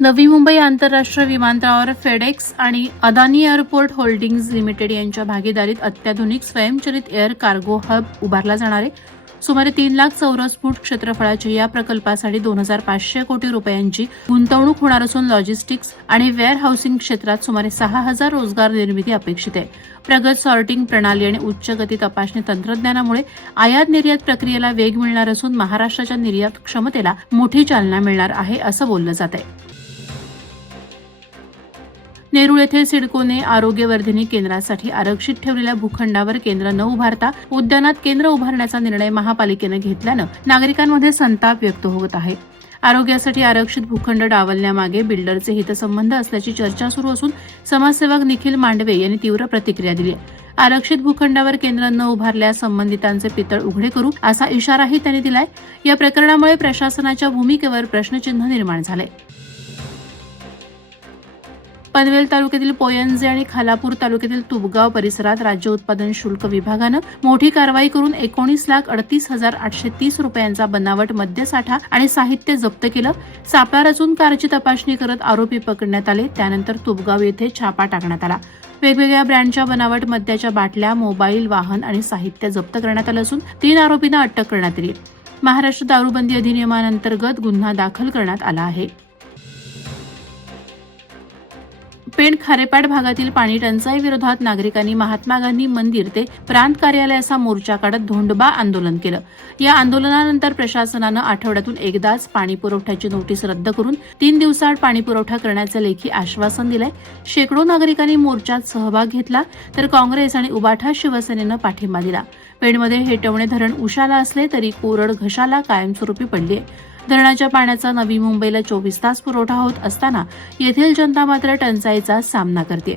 नवी मुंबई आंतरराष्ट्रीय विमानतळावर फेडेक्स आणि अदानी एअरपोर्ट होल्डिंग्ज लिमिटेड यांच्या भागीदारीत अत्याधुनिक स्वयंचलित एअर कार्गो हब उभारला जाणार आहे. सुमारे 3 लाख चौरस फूट क्षेत्रफळाच्या या प्रकल्पासाठी 2,500 कोटी रुपयांची गुंतवणूक होणार असून लॉजिस्टिक्स आणि वेअर हाऊसिंग क्षेत्रात सुमारे 6,000 रोजगार निर्मिती अपेक्षित आहे. प्रगत सॉर्टिंग प्रणाली आणि उच्च गती तपासणी तंत्रज्ञानामुळे आयात निर्यात प्रक्रियेला वेग मिळणार असून महाराष्ट्राच्या निर्यात क्षमतेला मोठी चालना मिळणार आहे असं बोललं जात आहे. नेरूळ येथे सिडकोने आरोग्यवर्धिनी केंद्रासाठी आरक्षित ठेवलेल्या भूखंडावर केंद्र न उभारता उद्यानात केंद्र उभारण्याचा निर्णय महापालिकेनं घेतल्यानं नागरिकांमध्ये संताप व्यक्त होत आहे. आरोग्यासाठी आरक्षित भूखंड डावलण्यामागे बिल्डरचे हितसंबंध असल्याची चर्चा सुरू असून समाजसेवक निखिल मांडवे यांनी तीव्र प्रतिक्रिया दिली आहे. आरक्षित भूखंडावर केंद्र न उभारल्यास संबंधितांचे पितळ उघडे करू असा इशाराही त्यांनी दिलाय. या प्रकरणामुळे प्रशासनाच्या भूमिकेवर प्रश्नचिन्ह निर्माण झाले. पनवेल तालुक्यातील पोयंजे आणि खालापूर तालुक्यातील तुबगाव परिसरात राज्य उत्पादन शुल्क विभागानं मोठी कारवाई करून 19,38,830 रुपयांचा बनावट मद्यसाठा आणि साहित्य जप्त केलं. सापळा रचून कारची तपासणी करत आरोपी पकडण्यात आले. त्यानंतर तुबगाव येथे छापा टाकण्यात आला. वेगवेगळ्या ब्रँडच्या बनावट मद्याच्या बाटल्या, मोबाईल, वाहन आणि साहित्य जप्त करण्यात आलं असून 3 आरोपींना अटक करण्यात आली. महाराष्ट्र दारूबंदी अधिनियमांतर्गत गुन्हा दाखल करण्यात आला आहे. पेण खारेपाट भागातील पाणी टंचाई विरोधात नागरिकांनी महात्मा गांधी मंदिर ते प्रांत कार्यालयाचा मोर्चा काढत धोंडबा आंदोलन केलं. या आंदोलनानंतर प्रशासनानं आठवड्यातून एकदाच पाणी पुरवठ्याची नोटीस रद्द करून 3 दिवसाआड पाणी पुरवठा करण्याचं लेखी आश्वासन दिलंय. शेकडो नागरिकांनी मोर्चात सहभाग घेतला तर काँग्रेस आणि उबाठा शिवसेनेनं पाठिंबा दिला. पेणमध्ये हेटवणे धरण उशाला असले तरी कोरड घशाला कायमस्वरूपी पडली आहे. धरणाच्या पाण्याचा नवी मुंबईला 24 तास पुरवठा होत असताना येथील जनता मात्र टंचाईचा सामना करते.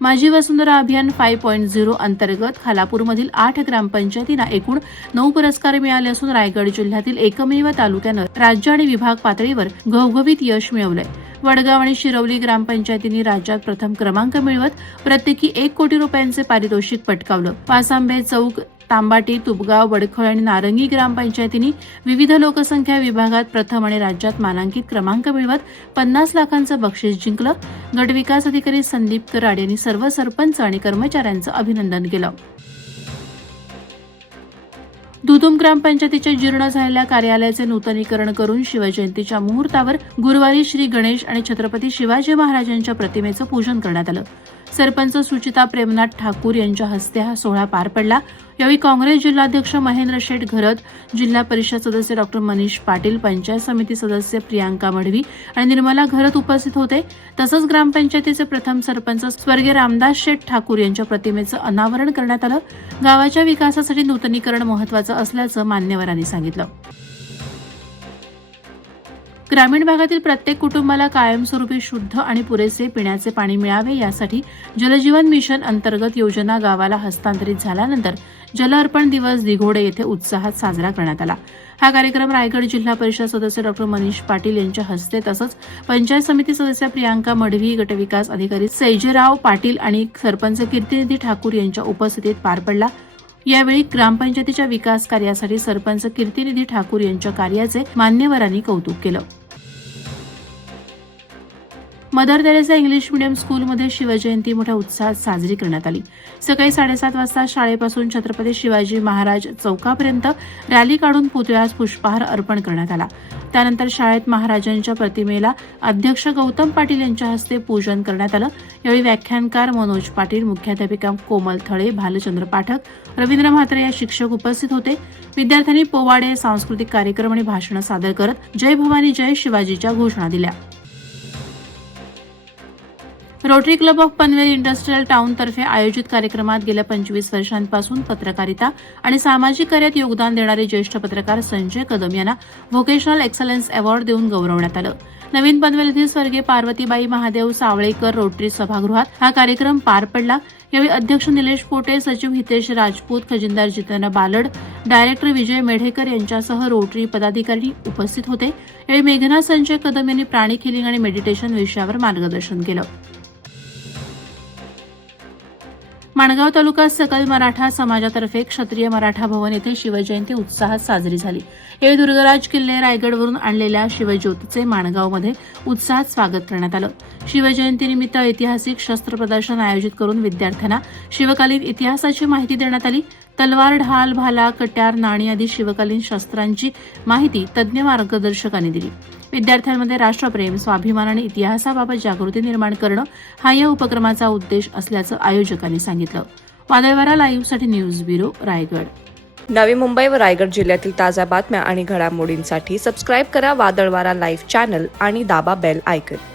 माझी वसुंधरा अभियान 5.0 अंतर्गत खालापूरमधील 8 ग्रामपंचायतींना एकूण 9 पुरस्कार मिळाले असून रायगड जिल्ह्यातील एकमेव तालुक्यानं राज्य आणि विभाग पातळीवर घवघवीत यश मिळवलंय. वडगाव आणि शिरवली ग्रामपंचायतींनी राज्यात प्रथम क्रमांक मिळवत प्रत्येकी 1 कोटी रुपयांचे पारितोषिक पटकावलं. वासांबे, चौक, तांबाटी, तुबगाव, वडखळ आणि नारंगी ग्रामपंचायतींनी विविध लोकसंख्या विभागात प्रथम आणि राज्यात मानांकित क्रमांक मिळवत 50 लाखांचं बक्षीस जिंकलं. गटविकास अधिकारी संदीप कराड यांनी सर्व सरपंच आणि कर्मचाऱ्यांचं अभिनंदन केलं. दुदुम ग्रामपंचायतीच्या जीर्ण झालेल्या कार्यालयाचे नूतनीकरण करून शिवजयंतीच्या मुहूर्तावर गुरुवारी श्री गणेश आणि छत्रपती शिवाजी महाराजांच्या प्रतिमेचं पूजन करण्यात आलं. सरपंच सुचिता प्रेमनाथ ठाकूर यांच्या हस्ते हा सोहळा पार पडला. यावेळी काँग्रेस जिल्हाध्यक्ष महेंद्र शेठ घरत, जिल्हा परिषद सदस्य डॉ मनीष पाटील, पंचायत समिती सदस्य प्रियांका मढवी आणि निर्मला घरत उपस्थित होते. तसंच ग्रामपंचायतीचे प्रथम सरपंच स्वर्गीय रामदास शेठ ठाकूर यांच्या प्रतिमेचं अनावरण करण्यात आलं. गावाच्या विकासासाठी नूतनीकरण महत्वाचं असल्याचं मान्यवरांनी सांगितलं. ग्रामीण भागातील प्रत्येक कुटुंबाला कायमस्वरूपी शुद्ध आणि पुरेसे पिण्याचे पाणी मिळावे यासाठी जलजीवन मिशन अंतर्गत योजना गावाला हस्तांतरित झाल्यानंतर जल अर्पण दिवस दिघोडे येथे उत्साहात साजरा करण्यात आला. हा कार्यक्रम रायगड जिल्हा परिषद सदस्य डॉ मनीष पाटील यांच्या हस्ते तसंच पंचायत समिती सदस्य प्रियांका मढवी, गटविकास अधिकारी सैजराव पाटील आणि सरपंच कीर्तिनिधी ठाकूर यांच्या उपस्थितीत पार पडला. यावेळी ग्रामपंचायतीच्या विकास कार्यासाठी सरपंच कीर्तिनिधी ठाकूर यांच्या कार्याचे मान्यवरांनी कौतुक केलं. मदर तेरेसा इंग्लिश मीडियम स्कूलमध्ये शिवजयंती मोठ्या उत्साहात साजरी करण्यात आली. सकाळी 7:30 वाजता शाळेपासून छत्रपती शिवाजी महाराज चौकापर्यंत रॅली काढून पुतळ्यास पुष्पहार अर्पण करण्यात आला. त्यानंतर शाळेत महाराजांच्या प्रतिमेला अध्यक्ष गौतम पाटील यांच्या हस्ते पूजन करण्यात आलं. यावेळी व्याख्यानकार मनोज पाटील, मुख्याध्यापिका कोमल थळे, भालचंद्र पाठक, रवींद्र म्हात्रे या शिक्षक उपस्थित होते. विद्यार्थ्यांनी पोवाडे, सांस्कृतिक कार्यक्रम आणि भाषणं सादर करत जय भवानी जय शिवाजीच्या घोषणा दिल्या. Rotary club of Panvel industrial town तर्फे आयोजित कार्यक्रमात गेल्या 25 वर्षांपासून पत्रकारिता आणि सामाजिक कार्यात योगदान देणारे ज्येष्ठ पत्रकार संजय कदम यांना व्होकेशनल एक्सलन्स अवॉर्ड देऊन गौरवण्यात आलं. नवीन पनवेल येथील स्वर्गीय पार्वतीबाई महादेव सावळेकर रोटरी सभागृहात हा कार्यक्रम पार पडला. यावेळी अध्यक्ष निलेश पोटे, सचिव हितेश राजपूत, खजिनदार जितेंद्र बालड, डायरेक्टर विजय मेढेकर यांच्यासह रोटरी पदाधिकारी उपस्थित होते. यावेळी मेघना संजय कदम यांनी प्राणिक हिलिंग आणि मेडिटेशन विषयावर मार्गदर्शन केलं. माणगाव तालुक्यात सकल मराठा समाजातर्फे क्षत्रिय मराठा भवन येथे शिवजयंती उत्साहात साजरी झाली. हे दुर्गराज किल्ले रायगडवरून आणलेल्या शिवज्योतीचे माणगावमध्ये उत्साहात स्वागत करण्यात आलं. शिवजयंतीनिमित्त ऐतिहासिक शस्त्र प्रदर्शन आयोजित करून विद्यार्थ्यांना शिवकालीन इतिहासाची माहिती देण्यात आली. तलवार, ढाल, भाला, कट्यार, नाणी आदी शिवकालीन शस्त्रांची माहिती तज्ज्ञ मार्गदर्शकांनी दिली. विद्यार्थ्यांमध्ये राष्ट्रप्रेम, स्वाभिमान आणि इतिहासाबाबत जागृती निर्माण करणं हा या उपक्रमाचा उद्देश असल्याचं आयोजकांनी सांगितलं. वादळवारा लाईव्हसाठी न्यूज ब्युरो, रायगड. नवी मुंबई व रायगड जिल्ह्यातील ताज्या बातम्या आणि घडामोडींसाठी सबस्क्राईब करा वादळवारा लाईव्ह चॅनल आणि दाबा बेल आयकॉन.